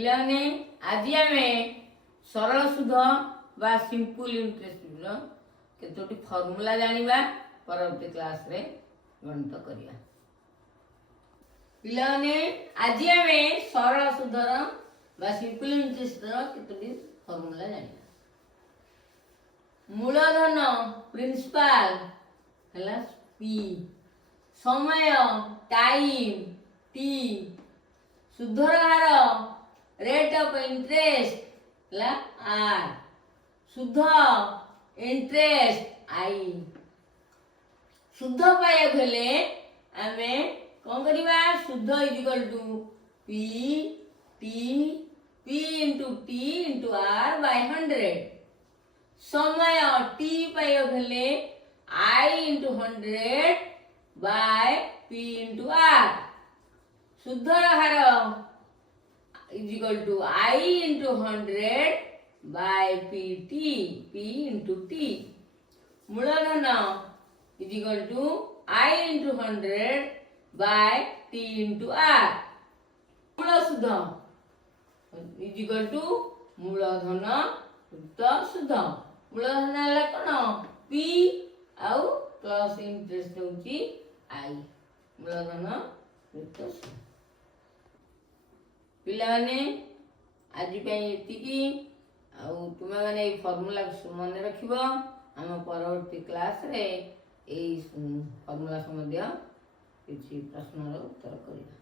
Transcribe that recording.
ପିଲାମାନେ ଆଜି ଆମେ ସରଳ ସୁଧ ବା ସିମ୍ପଲ ଇଣ୍ଟରେଷ୍ଟର କେତୋଟି ଫର୍ମୁଲା ଜାଣିବା ପରବର୍ତ୍ତୀ କ୍ଲାସରେ ଗଣିତ କରିବା। ପିଲାମାନେ ଆଜି ଆମେ ସରଳ ସୁଧର ବା ସିମ୍ପଲ ଇଣ୍ଟରେଷ୍ଟର କେତୋଟି ଫର୍ମୁଲା ଜାଣିବା। ମୂଳଧନ ପ୍ରିନ୍ସିପାଲ ହେଲା ପି, ସମୟ ଟାଇମ टी, सुधर हार रेट ऑफ इंटरेस्ट ला आर, सुध इंटरेस्ट आई। सुध पाए भेले आमे कोन करिबा सुध is equal to P T P into T into R by 100। समय टी पाए भेले I into 100 by P into R. सुधर हार is equal to I into 100 by P T, P into T. मूलधन is equal to I into 100 by T into R. मूल सुध is equal to मूलधन सुध। मूलधन है कौन पी आउ प्लस इंटरेस्ट होची आई। मूलधन सुध। पिलाने आज एतिकी तुम मैंने फर्मूला मन रख आम परवर्ती क्लास रे फर्मूला संबंधी किसी प्रश्नर उत्तर करिबा।